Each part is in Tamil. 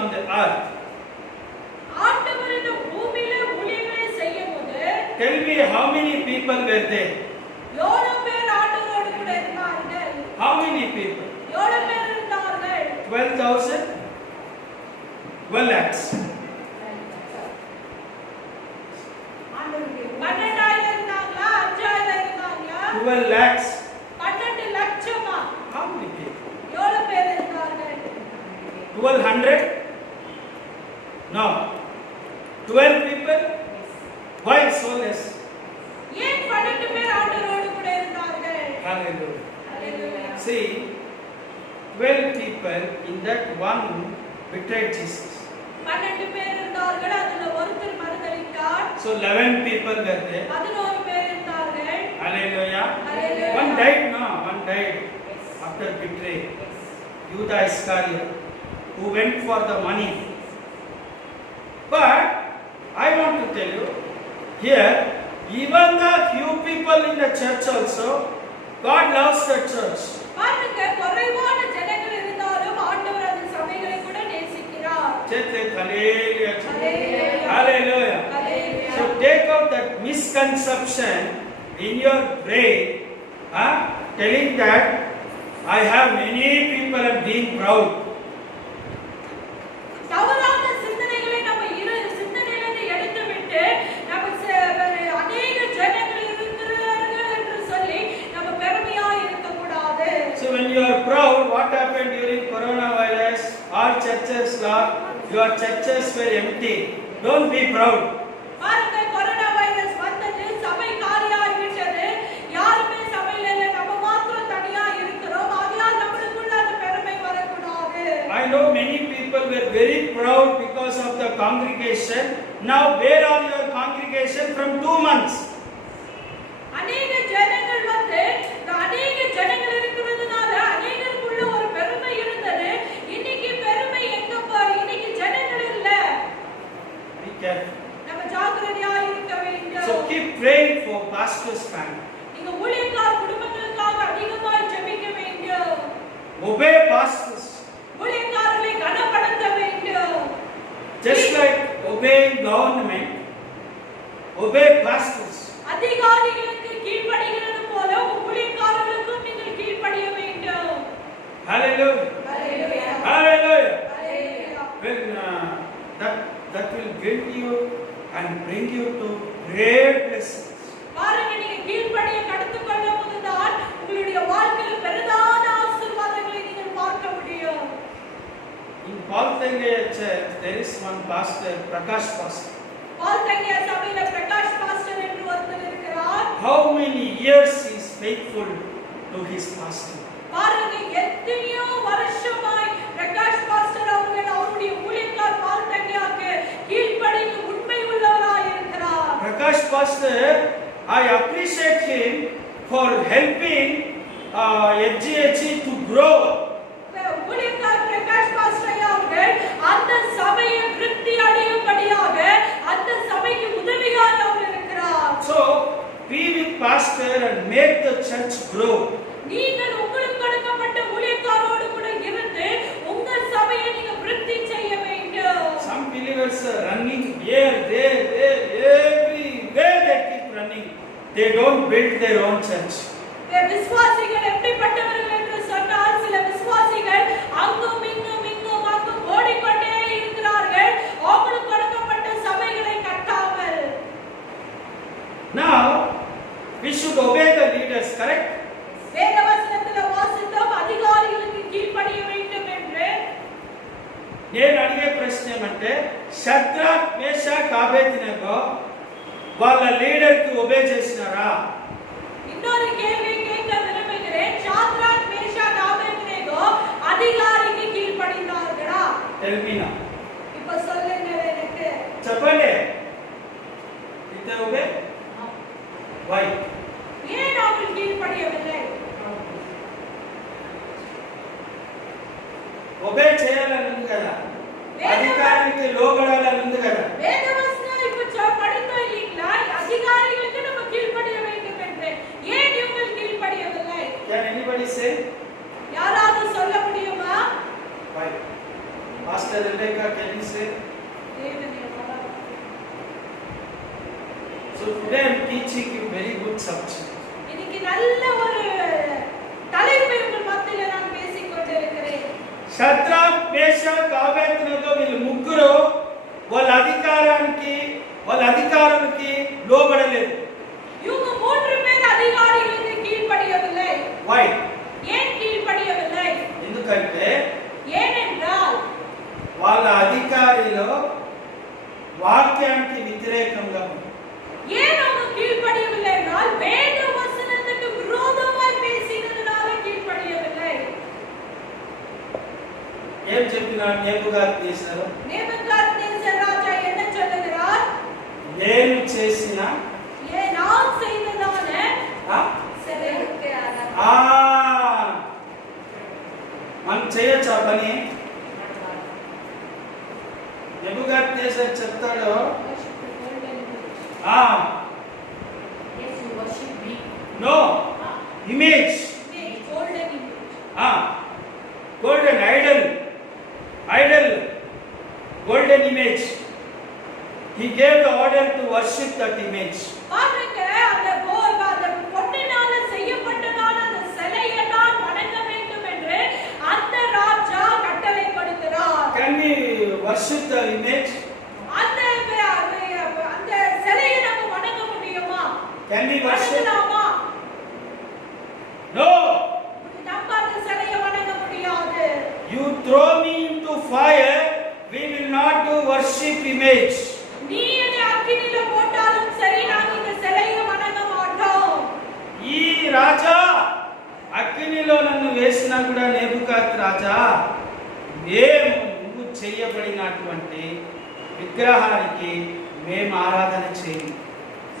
on the earth. ஆண்டவர் இந்த பூமியில ஊழியங்களை செய்யும்போது Tell me how many people were there? எவ்வளவு பேர் ஆண்டவரோடு கூட இருந்தார்கள்? How many people? எவ்வளவு பேர் இருந்தார்கள்? 12,000? 12 lakhs. 12,000 இருந்தாங்களா? 5,000 இருந்தாங்களா? 12 lakhs. 12 லட்சமா? How many people? எவ்வளவு பேர் இருந்தார்கள்? 1200? No. 12 people? Why so less? ஏன் 12 பேர் ஆண்டவரோடு கூட இருந்தார்கள்? Hallelujah. Hallelujah. See, 12 people in that one betrayed Jesus. 12 பேர் இருந்தார்கள். அதுல ஒருத்தர் மறுதலித்தார். So 11 people were there. 11 பேர் இருந்தார்கள். Hallelujah. Hallelujah. One died, no? One died after betrayal. Judas Iscariot, who went for the money. But I want to tell you, here, even the few people in the church also, God loves the church. பாருங்க, குறைவான ஜனங்கள் இருந்தாலும் ஆண்டவர் அந்த சபைகளை கூட நேசிக்கிறார். Hallelujah. Hallelujah. Hallelujah. Hallelujah. So take out that misconception in your brain, telling that I have many people and being proud. தவறான சிந்தனைகளை நம்ம சிந்தனையிலிருந்து எடுத்துவிட்டு நம்ம அநேக ஜனங்கள் இருக்கிறார்கள் என்று சொல்லி நம்ம பெருமையா இருக்கக்கூடாது. So when you are proud, what happened during coronavirus? All churches locked. Your churches were empty. Don't be proud. பாருங்க, கொரோனா வைரஸ் வந்தது, சபை காலியாகிவிட்டது, யாருமே சபையில இல்ல, நம்ம மாத்திரம் தனியா இருக்கிறோம். ஆகையால் நம்மளுக்குள்ள அந்த பெருமை வரக்கூடாது. I know many people were very proud because of the congregation. Now where are your congregation from 2 months? அநேக ஜனங்கள் வந்து அநேக ஜனங்கள் இருக்கிறதுனால அநேகருக்குள்ள ஒரு பெருமை இருந்தது. இன்னைக்கு பெருமை எங்கப்பா? இன்னைக்கு ஜனங்கள் இல்ல. Be careful. நம்ம ஜாக்கிரதையா இருக்க வேண்டும். So keep praying for pastors' family. நீங்க ஊழியக்கார குடும்பங்களுக்காக அதிகமாய் ஜெபிக்க வேண்டும். Obey pastors. ஊழியக்காரர்களை கனப்படுத்த வேண்டும். Just like obeying government, obey pastors. அதிகாரிகளுக்கு கீழ்ப்படிகிறது போல ஊழியக்காரர்களுக்கும் நீங்கள் கீழ்ப்படிய வேண்டும். Hallelujah. Hallelujah. Hallelujah. Hallelujah. When that will build you and bring you to great blessings. பாருங்க, நீங்க கீழ்ப்படிய கற்றுக்கொள்ள போதுதான் உங்களுடைய வாழ்க்கையில பெரிதான ஆசீர்வாதங்களை நீங்கள் பார்க்க முடியும். In Paulthangaya Church, there is one pastor, Prakash Pastor. பால்தங்கிய சபையில பிரகாஷ் பாஸ்டர் என்று ஒருத்தர் இருக்கிறார். How many years he is faithful to his pastor? பாருங்க, எத்தனையோ வருஷமாய் பிரகாஷ் பாஸ்டர் அவர்கள் அவருடைய ஊழியக்கார் பால்தங்கியாக்கு கீழ்ப்படிந்து உண்மை உள்ளவராய் இருக்கிறார். Prakash Pastor, I appreciate him for helping FGHE to grow. ஊழியக்கார் பிரகாஷ் பாஸ்டர் அவர்கள் அந்த சபையை விருத்தி அடையும்படியாக அந்த சபைக்கு உதவியாக அவர் இருக்கிறார். So be with pastor and make the church grow. நீங்கள் உங்களுக்கு கொடுக்கப்பட்ட ஊழியக்காரோடு கூட இருந்து உங்கள் சபையை நீங்க விருத்தி செய்ய வேண்டும். Some believers are running here, there, everywhere they keep running. They don't build their own church. விசுவாசிகள் எப்படிப்பட்டவர்கள் என்று சொன்னால், சில விசுவாசிகள் அங்கும் இங்கும் அங்கும் ஓடிக்கொண்டே இருக்கிறார்கள். அவங்களுக்கு கொடுக்கப்பட்ட சபைகளை கட்டாமல். Now we should obey the leaders, correct? வேதவசனத்தில் வாசித்தோம், அதிகாரிகளுக்கு கீழ்ப்படிய வேண்டும் என்று. నేను అడిగే ప్రశ్న ఏమంటే షద్రక్ మేషక్ అబేద్నెగో వాళ్ళ లీడర్ కి ఒబే చేసినారా? இன்னொரு கேள்வி கேட்க விரும்புகிறேன். ஷாத்ராக் மேஷாக் ஆபேத்நேகோ அதிகாரிக்கு கீழ்ப்படிந்தார்களா? తెల్మినా இப்ப சொல்லுங்க எனக்கு. చెప్పండి. ఇతే ఒబే వై? ஏன் அவர்கள் கீழ்ப்படியவில்லை? ఒబే చేయాలని ఉంది కదా, అధికారికి లోబడాలని ఉంది కదా. வேதவசனம் இப்ப படித்தோம் இல்லீங்களா? அதிகாரிகளுக்கு நம்ம கீழ்ப்படிய வேண்டும் என்று. ஏன் இவங்க கீழ்ப்படியவில்லை? Can anybody say யாராவது சொல்ல முடியுமா? why? Pastor Rebecca, can you say? தேவனை பாராட்டு. So today I am teaching you very good subject. இன்னைக்கு நல்ல ஒரு தலைப்பை உங்கள் மத்தியில நான் பேசிக் கொண்டிருக்கிறேன். షద్రక్ మేషక్ అబేద్నెగో వీళ్ళు ముగ్గురు వాళ్ళ అధికారానికి లోబడలేదు. இவங்க மூன்று பேர் அதிகாரிகளுக்கு கீழ்ப்படியவில்லை. Why? ஏன் கீழ்ப்படியவில்லை? ఎందుకంటే ஏனென்றால் వాళ్ళ అధికారిలో వాక్యానికి వ్యతిరేకంగా ఉంది. ஏன் அவங்க கீழ்ப்படியவில்லை என்றால் வேத வசனத்துக்கு விரோதமாய் பேசினதுனால கீழ்ப்படியவில்லை. ఏం చెప్పినాడు నెబుకద్నెజరు? நேபுகாத்நேசர் ராஜா என்ன சொல்லுகிறார்? నేను చేసిన நான் செய்ததான சிலைக்கு మనం చేయొచ్చా పని? నెబుకద్నెజరు చెప్తాడు no image golden idol golden image. He gave the order to worship that image. பாருங்க அந்த பொன்னினால செய்யப்பட்டதான அந்த சிலையை நான் வணங்க வேண்டும் என்று அந்த ராஜா கட்டளை கொடுக்கிறார். Can we worship the image? அந்த சிலையை நம்ம வணங்க முடியுமா? Can we worship? வணங்கலாமா? No. நம்ம அந்த சிலையை வணங்க முடியாது. You throw me into fire, we will not do worship image. நீ என்னை அக்கினியில போட்டாலும் சரி நாங்க இந்த சிலையை வணங்க மாட்டோம். ఈ రాజా అగ్నిలో నన్ను వేసినా కూడా నెబుకద్ రాజా మేము నువ్వు చేయబడినటువంటి విగ్రహానికి మేము ఆరాధన చేయము.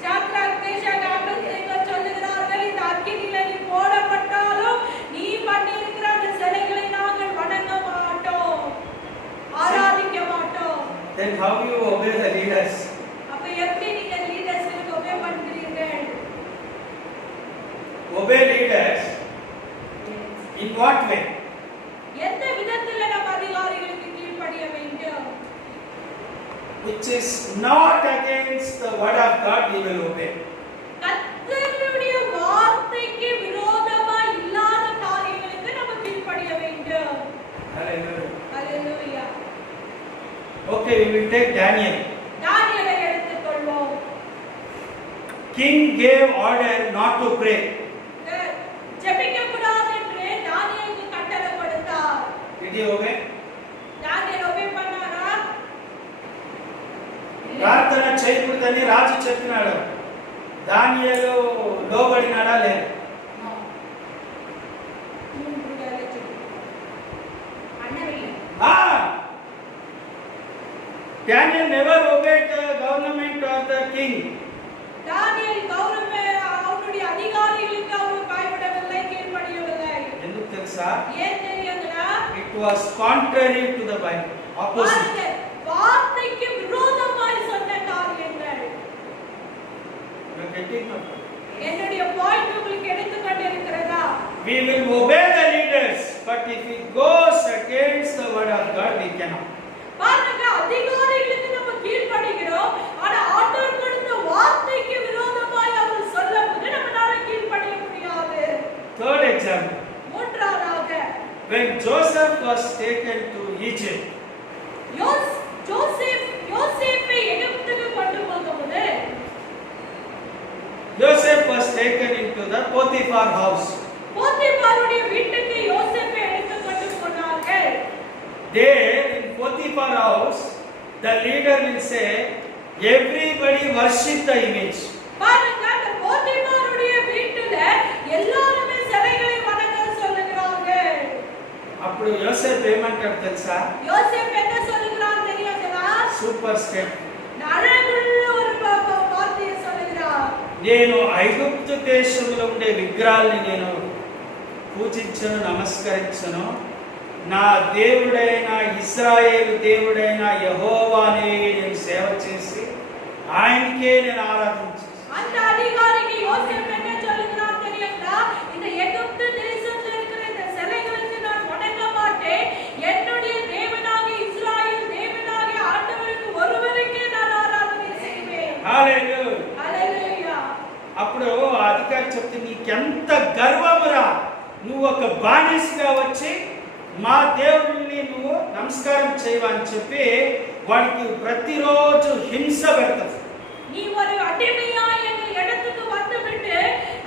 சாத்ராக் மேஷாக் ஆபேத்நேகோ சொல்லுகிறார்கள் இந்த அக்கினியில நீ போடப்பட்டாலும் நீ பண்ணியிருக்கிற அந்த சிலைகளை நாங்கள் வணங்க மாட்டோம், ஆராதிக்க மாட்டோம். Then how you obey the leaders? அப்ப எப்படி நீங்க லீடர்ஸ்க்கு obey பண்றீர்கள்? Obey leaders in what way? எந்த விதத்துல நம்ம அதிகாரிகளுக்கு கீழ்ப்படிய வேண்டும்? Which is not against the word of God, we will obey. கர்த்தருடைய வார்த்தைக்கு விரோதமா இல்லாத காரியங்களுக்கு நம்ம கீழ்ப்படிய வேண்டும். Hallelujah. Hallelujah. Okay, we will take Daniel. தானியேலை எடுத்துக்கொள்வோம். King gave order not to pray. ஜெபிக்க கூடாது என்று தானியேலுக்கு கட்டளை கொடுத்தார். Did he obey? Daniel obey பண்ணாரா? ప్రార్థన చేయకూడదని రాజు చెప్పినాడు. దానియేలు లోబడినాడా లేదు? Daniel never obeyed the government of the king. தானியேல் அவருடைய அதிகாரிகளுக்கு அவர் பயப்படவில்லை, கீழ்ப்படியவில்லை. ఎందుకు తెలుసా? ஏன் தெரியுங்களா? It was contrary to the Bible, opposite. வார்த்தைக்கு விரோதமாய் சொன்ன காரியங்கள். You are getting it? என்னுடைய பாயிண்ட் உங்களுக்கு எடுத்துக் கொண்டிருக்கிறதா? We will obey the leaders, but if it goes against the word of God, we cannot. பாருங்க, அதிகாரிகளுக்கு நம்ம கீழ்ப்படிகிறோம், ஆனா ஆண்டவர் கொடுத்த வார்த்தைக்கு விரோதமாய் அவர் சொல்லும்போது நம்மளால கீழ்ப்படிய முடியாது. Third example. மூன்றாவதாக, When Joseph was taken to Egypt, யோசேப்பை எகிப்துக்கு கொண்டு போகும்போது Joseph was taken into the Potiphar house. போத்திபாருடைய வீட்டுக்கு யோசேப்பை எடுத்து கொண்டு போனார்கள். There in Potiphar house, the leader will say, everybody worship the image. பாருங்க, அந்த போத்திபாருடைய வீட்டுல எல்லாரும் சிலைகளை வணங்க சொல்லுகிறார்கள். అప్పుడు యోసేపు ఏమంటాడు తెలుసా? யோசேப்பு என்ன சொல்லுகிறார் தெரியுங்களா? Super step. அழகுள்ள ஒரு வார்த்தையை சொல்லுகிறார். నేను ఐగుప్తు దేశంలో ఉండే విగ్రహాల్ని నేను పూజించను, నమస్కరించను. నా దేవుడైన ఇశ్రాయేలు దేవుడైన యెహోవానే నేను సేవ చేసి ఆయనకే నేను ఆరాధించాను. அந்த அதிகாரிக்கு யோசேப்பு என்ன சொல்லுகிறார் தெரியுங்களா? இந்த எகிப்து தேசத்துல இருக்கிற இந்த சிலைகளுக்கு நான் வணங்க மாட்டேன், என்னுடைய தேவனாகிய இஸ்ரவேல் గర్వమురా నువ్వు ఒక బానిసగా వచ్చి మా దేవుడిని నువ్వు నమస్కారం చేయవని చెప్పి వాడికి ప్రతిరోజు హింస పెడతారు. நீ ஒரு அடிமையா எங்கள் இடத்துக்கு வந்துவிட்டு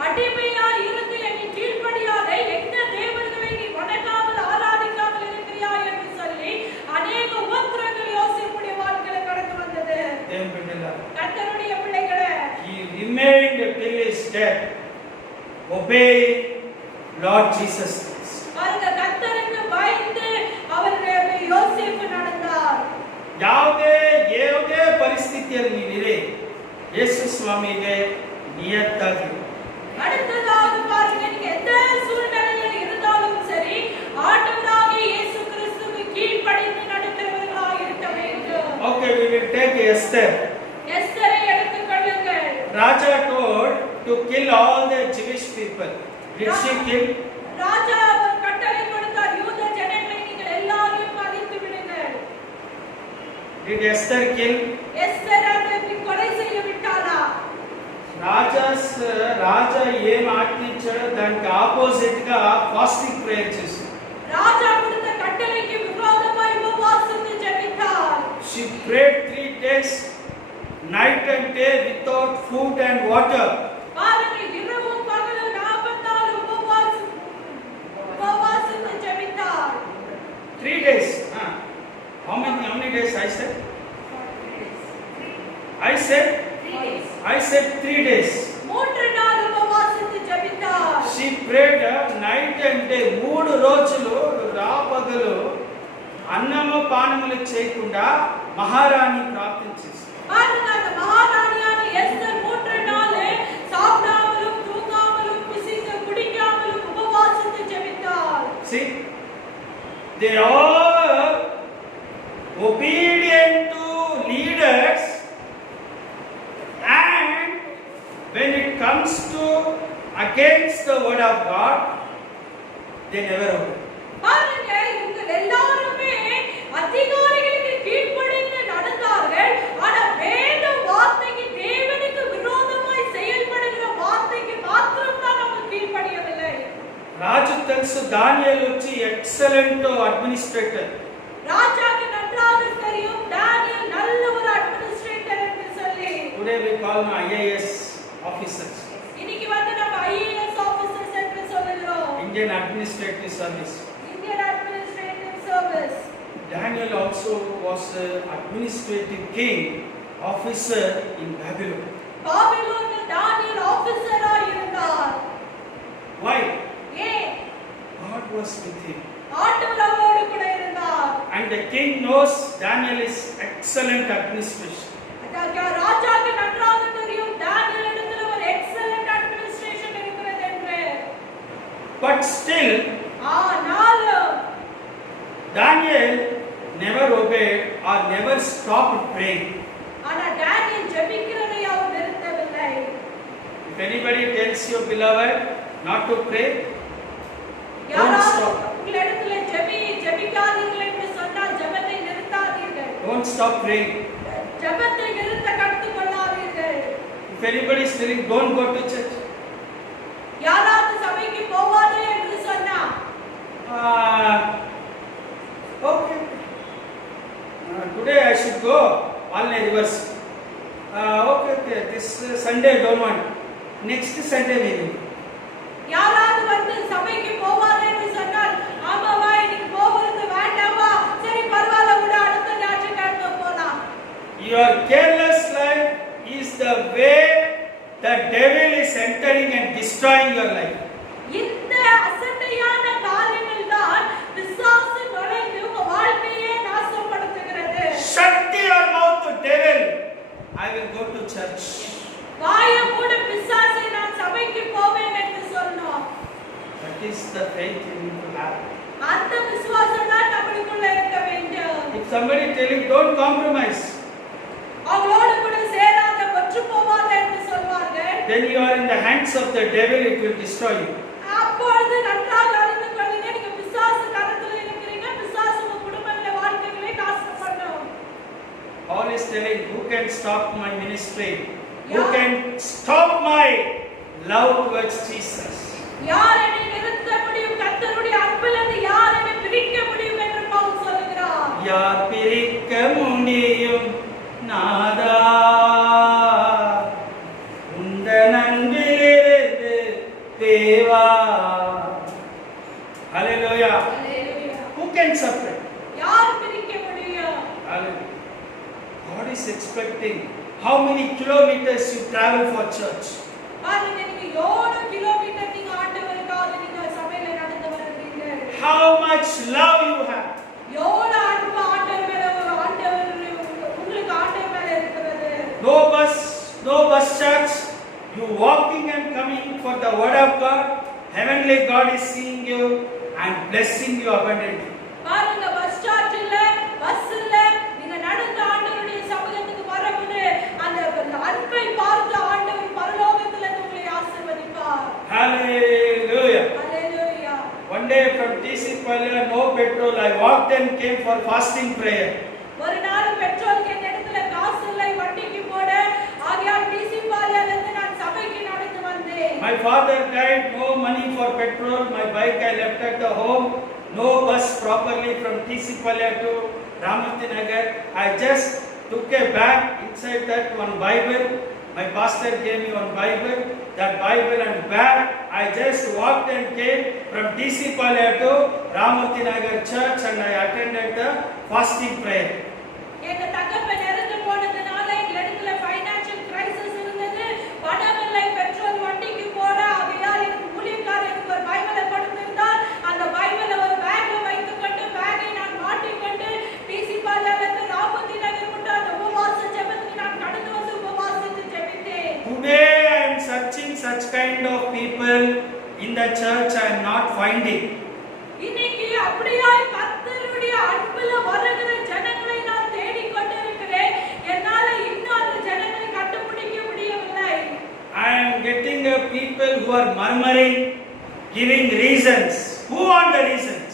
அடிமையா இருந்து என்னை கீழ்ப்படியாத எந்த தேவர்களை நீ வணங்காமல் ஆராதிக்காமல் இருக்கிறாய் என்று சொல்லி அநேக உபத்திரங்கள் யோசேப்புடைய வாழ்க்கையில கடந்து வந்தது. దేవుని బిడ్డలారా, கர்த்தருடைய பிள்ளைகளே, he remained till his death obeying Lord Jesus Christ. பாருங்க, கர்த்தருக்கு பயந்து அவர் யோசேப்பு நடந்தார். ಯಾವುದೇ ಪರಿಸ್ಥಿತಿಯಲ್ಲಿ ನೀವಿರಿ, ಯೇಸು ಸ್ವಾಮಿಗೆ ನಿಯತ್ತಾಗಿ. அடுத்ததாக பாருங்க, நீங்க எந்த சூழ்நிலையில் இருந்தாலும் சரி ஆண்டவராகிய இயேசு கிறிஸ்துவுக்கு கீழ்ப்படிந்து நடக்கிறவர்களாக இருக்க வேண்டும். Okay, we will take Esther. எஸ்தரை எடுத்துக் கொள்ளுங்கள். Raja told to kill all the Jewish people. Did she kill? ராஜா ஒரு கட்டளை கொடுத்தார், யூத ஜனங்களை நீங்கள் எல்லாரையும் அழித்து விடுங்கள். Did Esther kill? எஸ்தர் அவரை கொலை செய்ய விட்டாளா? రాజా ఏం ఆజ్ఞించాడో దానికి ఆపోజిట్ గా ఫాస్టింగ్ ప్రేయర్ చేసింది. ராஜா கொடுத்த கட்டளைக்கு விரோதமாய் உபவாசித்து ஜெபித்தார். She prayed 3 days night and day without food and water. பாருங்க, இரவும் பகலும் 44 உபவாசித்து ஜெபித்தார். 3 days. How many days I said? I said 3 days. 3 நாள் உபவாசித்து ஜெபித்தார். She prayed night and day. 3 రోజులు రాపగలు అన్నము పానములు చేయకుండా మహారాణి ప్రార్థించేసి. பாருங்க, அந்த மகாராணியான எஸ்தர் 3 நாள் சாப்பிடாமலும் தூங்காமலும் குடிக்காமலும் உபவாசித்து ஜெபித்தார். See, they are obedient to leaders, and when it comes to against the word of God, they never obey. பாருங்க, இவங்க எல்லாருமே அதிகாரிகளுக்கு கீழ்ப்படிந்து நடந்தார்கள். ஆனா வேத வார்த்தைக்கு, தேவனுக்கு விரோதமாய் செயல்படுகிற வார்த்தைக்கு மாத்திரம் தான் அவங்க கீழ்ப்படியவில்லை. రాజు తెలుసు దానియేలు వచ్చి ఎక్సలెంట్ అడ్మినిస్ట్రేటర్. ராஜாக்கு நன்றாக தெரியும் தானியேல் நல்ல ஒரு அட்மினிஸ்ட்ரேட்டர் என்று சொல்லி. Today we call them IAS officers. இன்னைக்கு வந்து நம்ம ஐஏஎஸ் ஆபீசர்ஸ் என்று சொல்லுகிறோம். Indian Administrative Service. Indian administrative service. Daniel also was an administrative king officer in Babylon. பாபிலோனில் தானியேல் ஆபீசரா இருந்தார். Why? ஏன்? God was with him. ஆண்டவர் அவரோடு கூட இருந்தார். And the king knows Daniel is excellent administration. ராஜாக்கு நன்றாக தெரியும் தானியேல் இடத்துல ஒரு எக்ஸலென்ட் அட்மினிஸ்ட்ரேஷன் இருக்கிறது என்று. But still, ஆனாலும் Daniel never obeyed or never stopped praying. ஆனா தானியேல் ஜெபிக்கிறதை அவர் நிறுத்தவில்லை. If anybody tells you, beloved, not to pray, don't stop. உங்களிடத்துல ஜெபிக்காதீர்கள் என்று சொன்னால் ஜெபத்தை நிறுத்தாதீர்கள். Don't stop praying. ஜெபத்தை நிறுத்த கற்றுக்கொள்ளாதீர்கள். If anybody is telling, don't go to church, யாராவது சபைக்கு போவாதே என்று சொன்னா, okay, today I should go, all in reverse. Okay, this Sunday don't want, next Sunday maybe. யாராவது வந்து சபைக்கு போவாதே என்று சொன்னால், ஆமாவா இன்னைக்கு போகிறது வேண்டாமா, சரி பரவாயில்ல விட அடுத்த ஞாயிற்றுக்கிழமை போலாம். Your careless life is the way the devil is entering and destroying your life. இந்த அசட்டையான காரியங்கள் தான் பிசாசு நுழைந்து உங்க வாழ்க்கையே நாசப்படுத்துகிறது. Shut your mouth, devil. I will go to church. வாயை மூடு பிசாசே, நான் சபைக்கு போவேன் என்று சொன்னோம். That is the faith you need to have. அந்த விசுவாசம் தான் நம்மளுக்குள்ள இருக்க வேண்டும். If somebody telling, don't compromise, அவளோடு கூட சேராத, ஒற்று போவாத என்று சொல்வார்கள், then you are in the hands of the devil, it will destroy you. அப்பொழுது நன்றாக அறிந்து கொள்ளுங்க, நீங்க பிசாசு கரத்துல இருக்கிறீங்க. பிசாசு உங்க குடும்பங்கள வாழ்க்கைகளை நாசம் பண்ணும். Paul is telling, who can stop my ministry? Who can stop my love towards Jesus? can separate? யார் பிரிக்க முடியும்? Hallelujah. God is expecting how many kilometers you travel for church. பாருங்க, நீங்க எவ்வளவு கிலோமீட்டர் நீங்க ஆண்டவருக்காக நீங்க சபையில நடந்து வர்றீங்க. How much love you have. எவ்வளவு அன்பு ஆண்டவர் மேல உங்களுக்கு ஆண்டவர் மேல இருக்கிறது. No bus church. You walking and coming for the word of God. Heavenly God is seeing you and blessing you abundantly. பாருங்க, பஸ் சார்ஜ் இல்ல, பஸ் இல்ல, நீங்க நடந்து ஆண்டவருடைய சமூகத்துக்கு வரும்போது அந்த அன்பை பார்த்து ஆண்டவர் பரலோகத்துல உங்களை ஆசீர்வதிப்பார். Hallelujah. Hallelujah. One day from TC Palya, no petrol. I walked and came for fasting prayer. ஒரு நாள் பெட்ரோல் கேன் இடத்துல காசு இல்லை, வண்டிக்கு போட ஆகையால் டிசி பாலியால இருந்து நான் சபைக்கு நடந்து வந்தேன். My father died, no money for petrol. My bike I left at the home. No bus properly from TC Palya to Ramati Nagar. I just took a bag, inside that one Bible. My pastor gave me one Bible. That Bible and bag, I just walked and came from TC Palya to Ramati Nagar church and I attended the fasting prayer. எங்க தகப்பன் இறந்து போனதுனால எங்க இடத்துல ஃபைனான்சியல் கிரைசிஸ் இருந்தது. பணம் இல்லை, பெட்ரோல் வண்டிக்கு போட ஆகையால் எனக்கு ஊழியக்காரர் எனக்கு ஒரு பைபிளை கொடுத்திருந்தார். அந்த பைபிளை ஒரு பேக்ல வைத்துக்கொண்டு பேக்கை நான் மாட்டிக்கொண்டு டிசி பாலியால இருந்து ராமதி நகர் மட்டும் அந்த உபவாச ஜெபத்துக்கு நான் கடந்து வந்து உபவாசித்து ஜெபித்தேன். Today I am searching such kind of people in the church. I am not finding. இன்னைக்கு அப்படியாய் கர்த்தருடைய அன்புல வருகிற ஜனங்களை நான் தேடிக் கொண்டிருக்கிறேன். என்னால இன்னும் அந்த ஜனங்களை கண்டுபிடிக்க முடியவில்லை. I am getting people who are murmuring, giving reasons. Who want the reasons?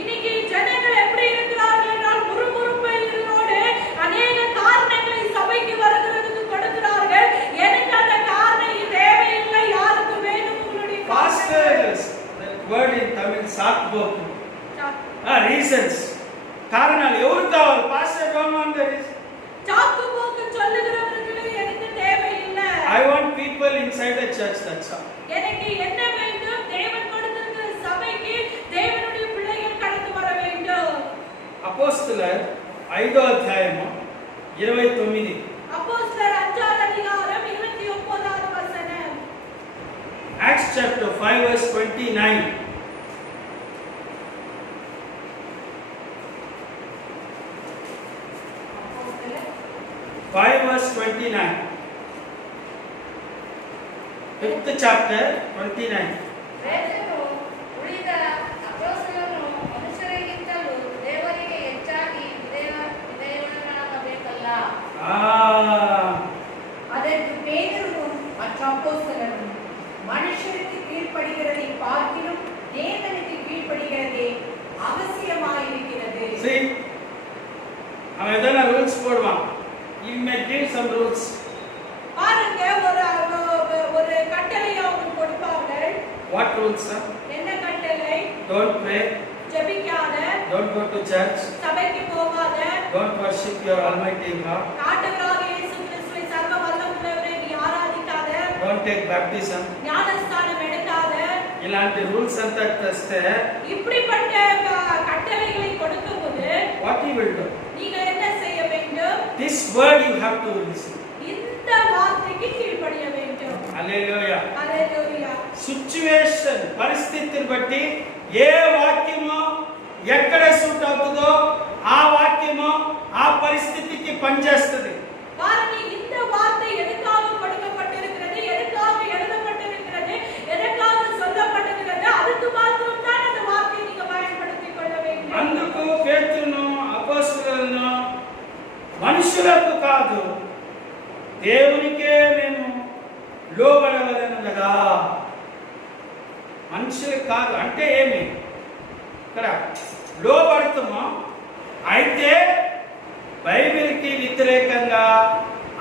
இன்னைக்கு ஜனங்கள் எப்படி இருக்கிறார்கள் என்றால் முறுமுறுப்பைகளோடு அநேக காரணங்களை சபைக்கு வருகிறதுக்கு கொடுக்கிறார்கள். எனக்கு அந்த காரணம் தேவையில்லை, யாருக்கு வேணும் உங்களுடைய Pastors, that word in Tamil, saatboku. Reasons. காரணம் எவருக்கு காవాలి? Pastor don't want the reason. சாக்கு போக்கு சொல்லுகிறவர்களுக்கு எனக்கு தேவையில்லை. I want people inside the church, that's all. எனக்கு என்ன வேண்டும்? தேவன் கொடுத்திருக்கிற சபைக்கு தேவனுடைய பிள்ளைகள் கடந்து வர வேண்டும். அப்போஸ்தலர் 5వ అధ్యాయము 29. அப்போஸ்தலர் 5வது அதிகாரம் 29வது வசனம். Acts chapter 5 verse 29. அப்போஸ்தலர் 5 verse 29. 5th chapter 29. ಪೇತ್ರನು ಉಳಿದ ಅಪೊಸ್ತಲರು ಮನುಷ್ಯರಿಗಿಂತಲೂ ದೇವರಿಗೆ ಹೆಚ್ಚಾಗಿ ವಿಧೇಯರಾಗಬೇಕಲ್ಲ. அதற்கு பேதுருவும் மற்ற அப்போஸ்தலரும் மனுஷருக்கு கீழ்ப்படுகிறதை பார்க்கிலும் தேவனுக்கு கீழ்ப்படுகிறதே அவசியமாயிருக்கிறது. See, அவன் எதனா ரூல்ஸ் போடுவான். You may give some rules. பாருங்க, ஒரு கட்டளையை அவங்க கொடுப்பார்கள். What rules, sir? என்ன கட்டளை? Don't pray. ஜெபிக்காத, Don't go to church. சபைக்கு போகாத, Don't worship your Almighty God. ஆண்டவராகிய இயேசு கிறிஸ்துவை சர்வ வல்லமையுள்ளவரை நீ ஆராதிக்காத, Don't take baptism. ஞானஸ்நானம் எடுக்காத. ఇలాంటి రూల్స్ అంతా తెస్తే இப்படிப்பட்ட கட்டளைகளை கொடுக்கும்போது what you will do? நீங்க என்ன செய்ய வேண்டும்? This word you have to listen. இந்த வார்த்தைக்கு கீழ்ப்படிய வேண்டும். హల్లెలూయా. ஹalleluya. సిచ్యువేషన్ పరిస్థితిని బట్టి ఏ వాక్యమో ఎక్కడ సూట్ అవుతుందో ఆ వాక్యమో ఆ పరిస్థితికి పనిచేస్తుంది. பாருங்க, இந்த வார்த்தை எதுக்காக கொடுக்கப்பட்டிருக்கிறது, எதுக்காக எழுதப்பட்டிருக்கிறது, எதுக்காக சொல்லப்பட்டிருக்கிறது, அதுக்கு மாத்திரம் தான் அந்த வார்த்தையை நீங்க பயன்படுத்திக் கொள்ள வேண்டும். అందుకు పేతురును అపోస్తలులను మనుషులకు కాదు దేవునికే మేము లోబడవలెనగా. మనుషులకు కాదు అంటే ఏమి? ఇక్కడ లోబడుతామో అయితే బైబిల్కి వ్యతిరేకంగా,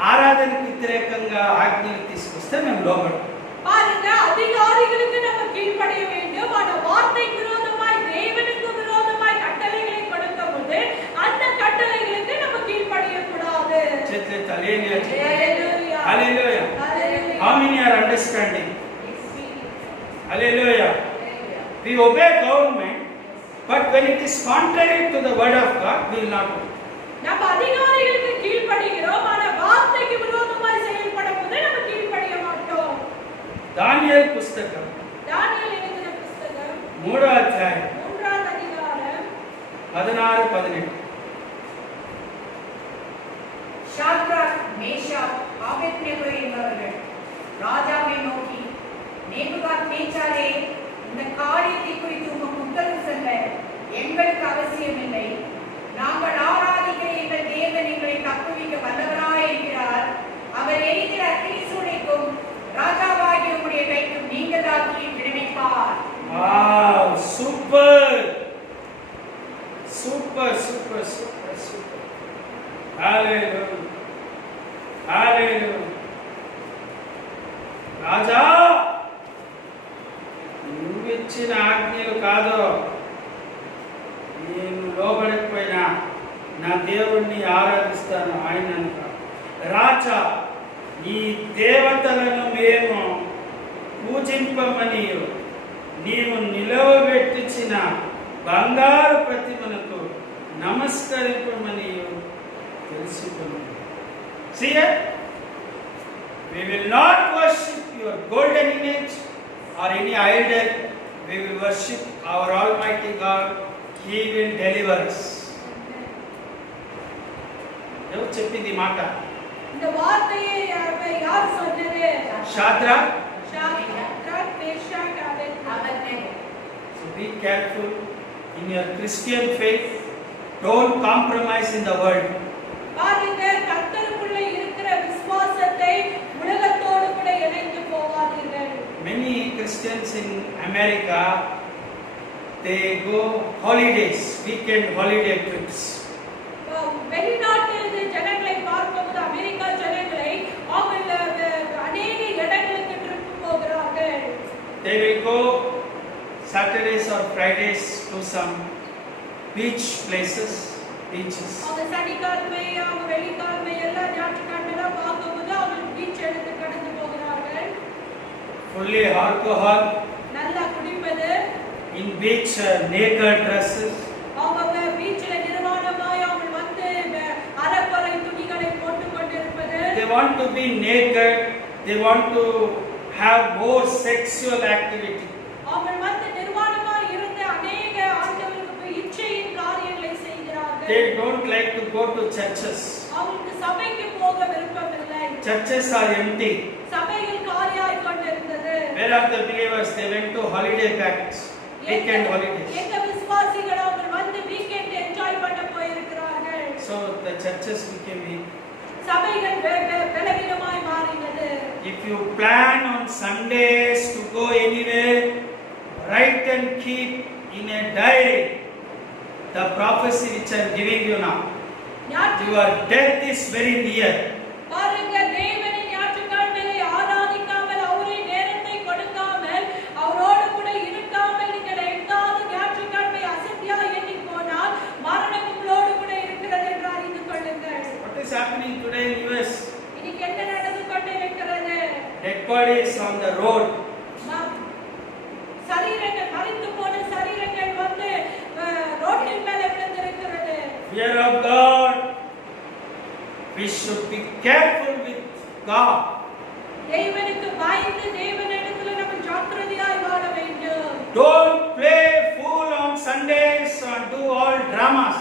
ఆరాధనకి వ్యతిరేకంగా ఆజ్ఞలు తీసుకొస్తే మేము లోబడతాం. பாருங்க, அதிகாரிகளுக்கு நம்ம கீழ்ப்படிய வேண்டும். ஆனா வார்த்தைக்கு விரோதமாய், தேவனுக்கு விரோதமாய் கட்டளைகளை கொடுக்கும்போது அந்த கட்டளைகளுக்கு நம்ம கீழ்ப்படிய கூடாது. చేతులెత్తి హల్లెలూయా. ஹalleluya. హల్లెలూయా. ஹalleluya. How many are understanding? Hallelujah. We obey government, But when it is contrary to the word of God, we will not do. நம்ம அதிகாரிகளுக்கு கீழ்ப்படிகிறோம், ஆனா வார்த்தைக்கு விரோதமாய் செயல்படும் போது நம்ம கீழ்ப்படிய மாட்டோம். தானியேல் புஸ்தகம் தானியேல் எழுதின புத்தகம் 3ஆம் அத்தியாயம் 3ஆம் அதிகாரம் 16-18. ஷாத்ராக், மேஷாக், ஆபேத்நேகோ என்பவர்கள் ராஜாவை நோக்கி, நேபுகாத்நேச்சாரே, இந்த காரியத்தை குறித்து உமக்கு உத்தரவு சொல்ல எங்களுக்கு அவசியமில்லை. நாங்கள் ஆராதிக்கிற எங்கள் தேவன் எங்களை தப்புவிக்க வல்லவராய் இருக்கிறார். அவர் எரிகிற அக்கினி சூளைக்கும் ராஜாவாகிய உம்முடைய கைக்கும் நீங்களாக்கி விடுவிப்பார். Wow, super! Super, super, super, super. Hallelujah. Hallelujah. రాజా, నువ్విచ్చిన ఆజ్ఞలు కాదు, నేను లోబడకపోయినా నా దేవుణ్ణి ఆరాధిస్తాను. ఆయన రాజా, ఈ దేవతలను మేము పూజింపమని నీవు నిలవబెట్టించిన బంగారు ప్రతిమలకు నమస్కరింపమని తెలుసుకున్నాను. See it? We will not worship your golden image or any idol. We will worship our Almighty God. He will deliver us. ఎవరు చెప్పింది ఈ మాట? இந்த வார்த்தையை யார் சொன்னது? Shadrach. Shadrach, Meshach, Abednego. So be careful in your Christian faith. Don't compromise in the world. பாருங்க, கர்த்தருக்குள்ள இருக்கிற விசுவாசத்தை உலகத்தோடு கூட இணைந்து போகாதீர்கள். Many Christians in America, they go holidays, weekend holiday trips. வெளிநாட்டு ஜனங்களை பார்க்கும்போது, அமெரிக்கா ஜனங்களை அவங்க அநேக இடங்களுக்கு ட்ரிப் போகிறார்கள். They will go Saturdays or Fridays to some beach places, beaches. அவங்க சனிக்கிழமை, அவங்க வெள்ளிக்கிழமை எல்லாம் ஞாயிற்றுக்கிழமை பார்க்கும்போது அவங்க பீச் எடுத்து கடந்து போகிறார்கள். Fully alcohol, நல்லா குடிப்பது, in beach naked dresses. அவங்க பீச்ல நிர்வாணமாய் அவங்க வந்து அரைக்குறை துணிகளை போட்டுக் கொண்டிருப்பது. They want to be naked. They want to have more sexual activity. அவங்க வந்து நிர்வாணமாய் இருந்து அநேக ஆண்டவருக்கு இச்சையின் காரியங்களை செய்கிறார்கள். They don't like to go to churches. அவங்களுக்கு சபைக்கு போக விருப்பமில்லை. Churches are empty. சபைகள் காலியாய் கொண்டிருந்தது. Where are the believers? They went to holiday packs, weekend holidays. எங்க விசுவாசிகள் அவங்க வந்து வீக்கெண்ட் என்ஜாய் பண்ண போயிருக்கிறார்கள். So the churches became weak. சபைகள் பலவீனமாய் மாறினது. If you plan on Sundays to go anywhere, write and keep in a diary the prophecy which I am giving you now. Your death is very near. பாருங்க, தேவனை ஞாயிற்றுக்கிழமையை ஆராதிக்காமல், அவரை நேரத்தை கொடுக்காமல், அவரோடு கூட இருக்காமல் நீங்கள் எங்காவது ஞாயிற்றுக்கிழமை அசத்தியா எண்ணி போனால் மரணம் உங்களோடு கூட இருக்கிறது என்று அறிந்து கொள்ளுங்கள். What is happening today in US? இன்னைக்கு என்ன நடந்து கொண்டிருக்கிறது? Dead bodies on the road. சரீரங்கள், மரித்து போன சரீரங்கள் வந்து ரோட்டின் மேல விழுந்திருக்கிறது. Fear of God. We should be careful with God. தேவனுக்கு பயந்து தேவனிடத்தில் நம்ம ஜாக்கிரதையாய் வாழ வேண்டும். Don't play fool on Sundays or do all dramas.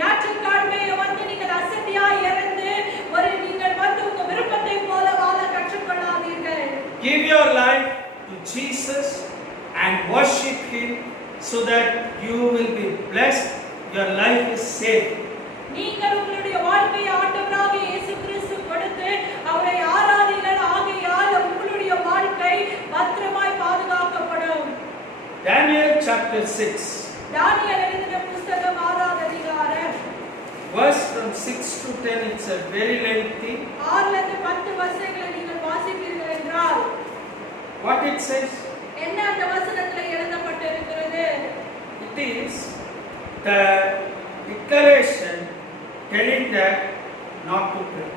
ஞாயிற்றுக்கிழமையை வந்து நீங்கள் அசதியாய் இருந்து நீங்கள் வந்து உங்க விருப்பத்தை போல வாழ கற்றுக்கொள்ளாதீர்கள். Give your life to Jesus and worship Him so that you will be blessed. Your life is safe. நீங்கள் உங்களுடைய வாழ்க்கையை ஆண்டவராகிய இயேசு கிறிஸ்து கொடுத்து அவரை ஆராதிங்கள். ஆகையால் உங்களுடைய வாழ்க்கை பத்திரமாய் பாதுகாக்கப்படும். Daniel chapter 6. தானியேல் எழுதின புத்தகம் 6ஆம் அதிகாரம். Verse from 6 to 10, it's a very lengthy. 6 லிருந்து 10 வசனங்களை நீங்கள் வாசிப்பீர்கள் என்றால் What it says? என்ன அந்த வசனத்தில் எழுதப்பட்டிருக்கிறது? It is the declaration telling that not to pray.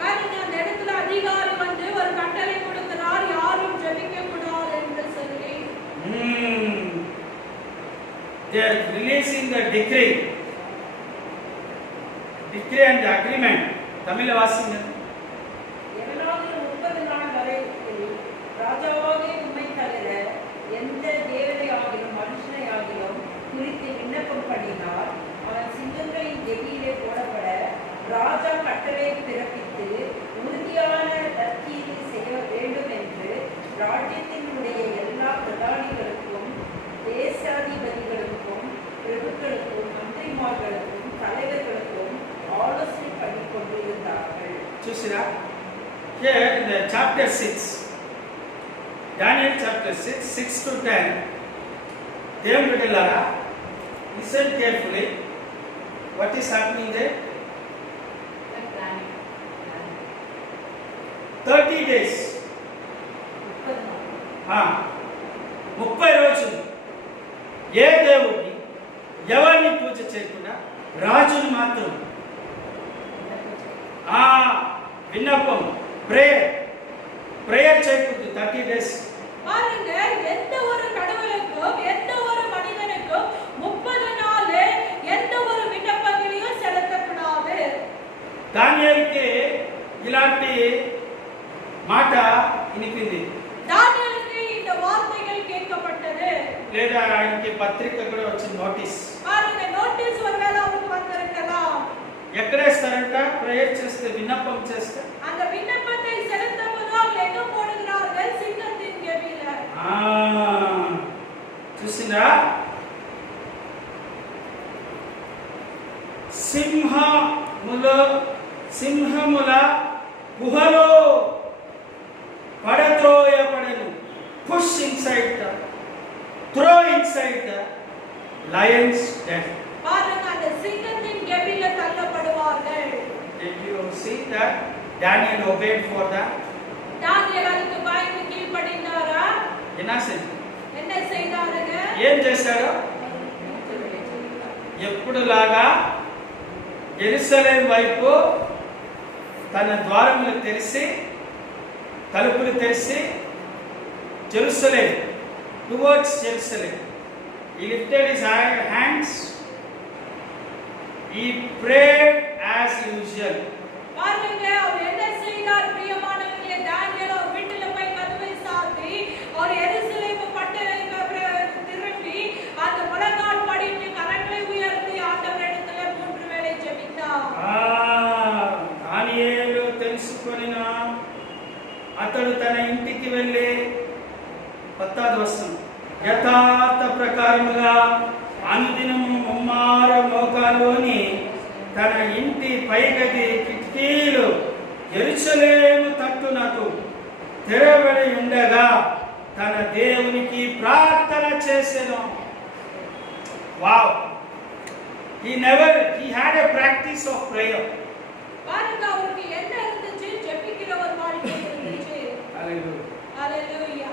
பாருங்க, அந்த இடத்துல அதிகாரி வந்து ஒரு கட்டளை கொடுக்கிறார், யாரும் ஜெபிக்க கூடாது என்று சொல்லி. they are releasing the decree and the agreement. தமிழ்ல வாசிங்க. எவனாவது 30 நாள் வரைக்கும் ராஜாவாகிய உம்மை தவிர எந்த தேவனையாகிலும் மனுஷனையாகிலும் குறித்து விண்ணப்பம் பண்ணினார் அவன் சிங்கங்களின் கெபியிலே போடப்பட ராஜா கட்டளை பிறப்பித்து உறுதியான தற்கீதை செய்ய வேண்டும் என்று ராஜ்யத்தினுடைய எல்லா பிரதானிகளுக்கும் தேசாதிபதிகளுக்கும் பிரபுக்களுக்கும் மந்திரிமார்களுக்கும் தலைவர்களுக்கும் ஆலோசனை பண்ணி கொண்டிருந்தார்கள். చూసిరా? Here in the chapter 6, Daniel chapter 6, 6 to 10, దేవుని బిడ్డలారా, listen carefully. What is happening there? 30 days. 30 రోజులు ఏ దేవుడిని ఎవరిని పూజ చేయకుండా రాజుని మాత్రం విన్నపం ప్రేయర్ చేయకూడదు 30 days. பாருங்க, எந்த ஒரு கடவுளுக்கும் எந்த ஒரு மனிதனுக்கும் 30 நாள் எந்த ஒரு விண்ணப்பங்களையும் செலுத்தக்கூடாது. దానియేలుకి ఇలాంటి మాట వినిపింది. దానియేలుకి இந்த వార్తகள் கேட்கப்பட்டது. లేదా ఆయనకి పత్రిక కూడా వచ్చిన నోటీస్. பாருங்க, నోటీస్ ஒருவேளை அவருக்கு வந்திருக்கலாம். ఎక్కడేస్తారంట? ప్రేయర్ చేస్తే, విన్నపం చేస్తే அந்த விண்ணப்பத்தை செலுத்தும்போது அவங்க எங்க போடுகிறார்கள்? சிங்கத்தின் கெபியில. చూసినా? సింహముల గుహలో పడత్రోయబడెను. Push inside the throw inside the lions den. பாருங்க, அந்த சிங்கத்தின் கெபியில தள்ளப்படுவார்கள். Did you see that Daniel obeyed for that? தானியேல் அதுக்கு பயந்து கீழ்ப்படிந்தாரா? என்ன செய்தாருங்க? ఏం చేశారు? ఎప్పుడులాగా యెరూషలేం వైపు తన ద్వారములు తెరిచి, తలుపులు తెరిచి, Jerusalem towards Jerusalem, he lifted his hands, he prayed as usual. பாருங்க, அவர் என்ன செய்தார்? பிரியமானவர்களே, தானியேல் அவர் வீட்டில போய் கதவை சாத்தி, அவர் எருசலேம் பட்டணத்தை திரும்பி அந்த முழங்கால் படிட்டு கரங்களை உயர்த்தி ஆண்டவரிடத்துல 3 வேளை ஜெபித்தார். దానియేలు తెలుసుకొనిన అతడు తన ఇంటికి వెళ్ళి 10వ వచనం, యథార్థ ప్రకారముగా అనుదినము ముమ్మార మోకాల్లోని తన ఇంటి పైగది కిటికీలు యెరూషలేము తట్టునకు తెరవబడి ఉండగా తన దేవునికి ప్రార్థన చేసెను. Wow! He had a practice of prayer. பாருங்க, அவருக்கு என்ன இருந்துச்சு? ஜெபிக்கிற ஒரு வாழ்க்கை இருந்துச்சு. Hallelujah. Hallelujah.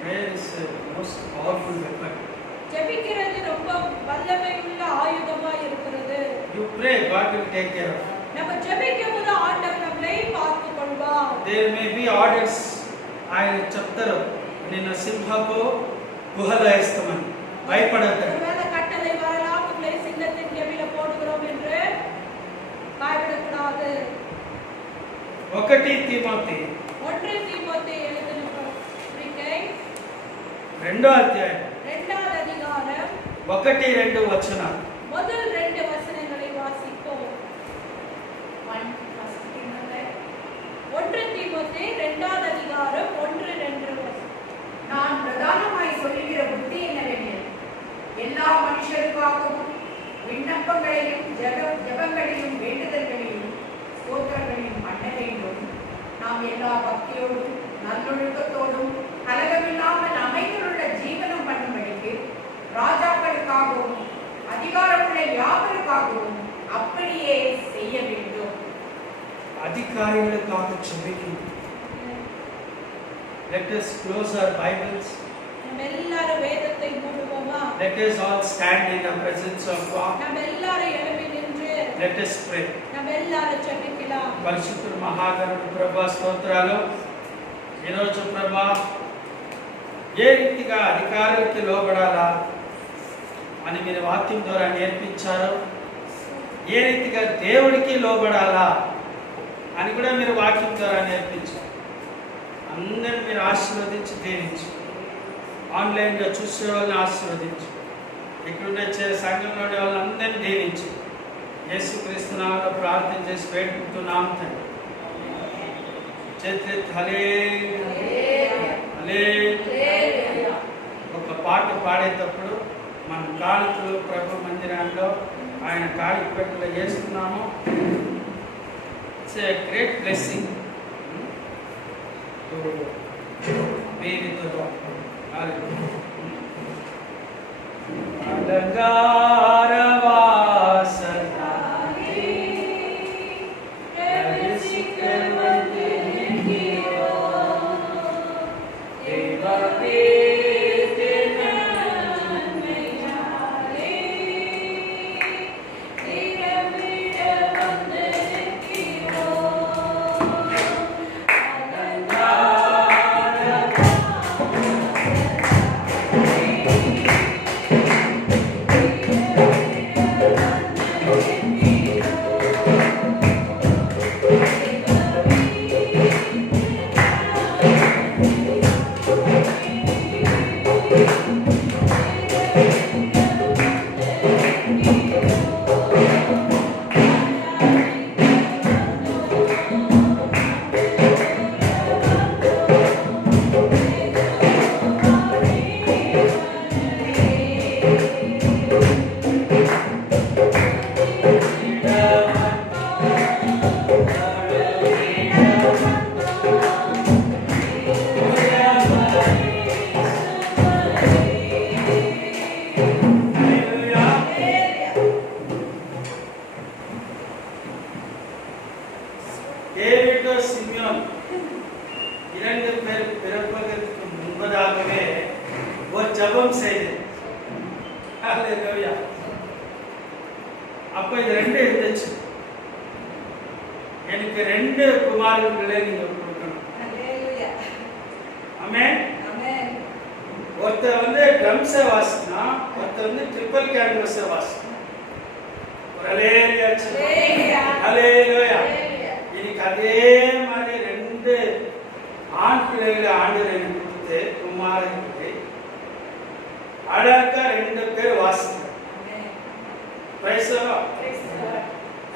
Prayer is the most powerful weapon. ஜெபிக்கிறது ரொம்ப வல்லமை உள்ள ஆயுதமா இருக்கிறது. You pray, God will take care of. நம்ம ஜெபிக்கும்போது ஆண்டவர் நம்மை பார்த்துக் கொள்வார். There may be orders. ఆయన చెప్తారు, నిన్న సింహపు గుహలో వేస్తామని, భయపడద్దు. ஒருவேளை கட்டளை வரலாம், உங்களை சிங்கத்தின் கெபியில போடுகிறோம் என்று பயப்படக்கூடாது. 1 தீமோத்தேயு 1 தீமோத்தேயு எழுதின பத்திரிகை 2వ అధ్యాయం 2வது அதிகாரம் 1-2 వచనాలు. முதல் 2 வசனங்களை வாசிப்போம். 1 தீமோத்தேயு 2வது அதிகாரம் 1-2 வசனம். நான் பிரதானமாய் சொல்லுகிற புத்தி என்னவெனில், எல்லா மனுஷருக்காகவும் விண்ணப்பங்களையும் ஜெபங்களையும் வேண்டுதல்களையும் ஸ்தோத்திரங்களையும் பண்ண வேண்டும். நாம் எல்லா பக்தியோடும் நல்லொழுக்கத்தோடும் கலகமில்லாமல் அமைதியுள்ள ஜீவனம் பண்ணும்படிக்கு ராஜாக்களுக்காகவும் அதிகாரமுள்ள யாவருக்காகவும் அப்படியே செய்ய வேண்டும். అధికారులకాக చెబుతుంది. Let us close our Bibles. நம்ம எல்லாரும் வேதத்தை மூடுவோமா? Let us all stand in the presence of God. நம்ம எல்லாரும் எழும்பி நின்று Let us pray. நம்ம எல்லாரும் ஜெபிக்கலாம். పరిశుద్ధుడు మహాగణుడు ప్రభా స్తోత్రాలు. ఈరోజు ప్రభా ఏ రీతిగా అధికారులకి లోబడాలా, అని మీరు వాక్యం ద్వారా నేర్పించారు. ఏ రీతిగా దేవుడికి లోబడాలా అని కూడా మీరు వాక్యం ద్వారా నేర్పించారు. అందరిని మీరు ఆశీర్వదించి దీవించు. ఆన్లైన్లో చూసే వాళ్ళని ఆశీర్వదించు. ఇక్కడుండే సంఘంలోని వాళ్ళందరినీ దీవించు. యేసుక్రీస్తు నామములో ప్రార్థన చేసి వేడుకుంటున్నాం తండ్రి. చేతులెత్తి హల్లెలూయా. ఒక పాట పాడేటప్పుడు మన కానుకలు ప్రభు మందిరంలో ఆయన కాలిపెట్టలో చేస్తున్నాము. It's a great blessing to be with God. Hallelujah. David Simeon இரண்டு பேர் பிறப்பதற்கு முன்பதாகவே ஒரு ஜெபம் செய்தது. ஹல்லேலூயா. அப்ப இது ரெண்டு இருந்துச்சு. எனக்கு ரெண்டு குமாரர்களை நீங்க கொடுக்கணும். ஹல்லேலூயா. ஆமென். ஆமென். ஒருத்தர் வந்து ட்ரம்ஸை வாசினா, ஒருத்தர் வந்து ட்ரிபிள் கேன்வஸை வாசினா. ஒரு ஹல்லேலூயா. ஹல்லேலூயா. இன்னைக்கு அதே மாதிரி ரெண்டு ஆண் பிள்ளைகளை ஆண்டவர் எனக்கு கொடுத்து குமாரர்களை அழகா ரெண்டு பேர் வாசிக்கிறார். Praise the Lord.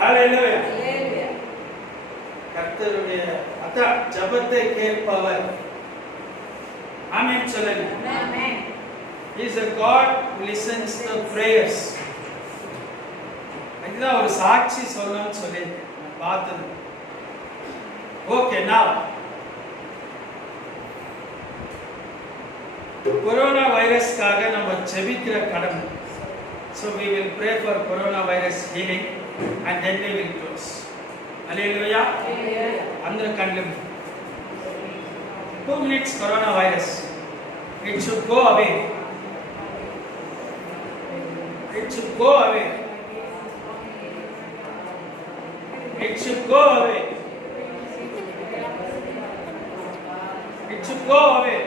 ஹல்லேலூயா. கர்த்தருடைய ஜெபத்தை கேட்பவர். ஆமென் சொல்லுங்க. ஆமென். He is a God who listens to prayers. இதுதான் ஒரு சாட்சி சொல்லணும்னு சொல்லி நான் பார்த்தது. ஓகே, now கொரோனா வைரஸ்க்காக நம்ம ஜெபிக்கிற கடமை. So we will pray for coronavirus healing and then we will close. Hallelujah. Andra kandlu 2 minutes coronavirus. It should go away. It should go away. It should go away. It should go away.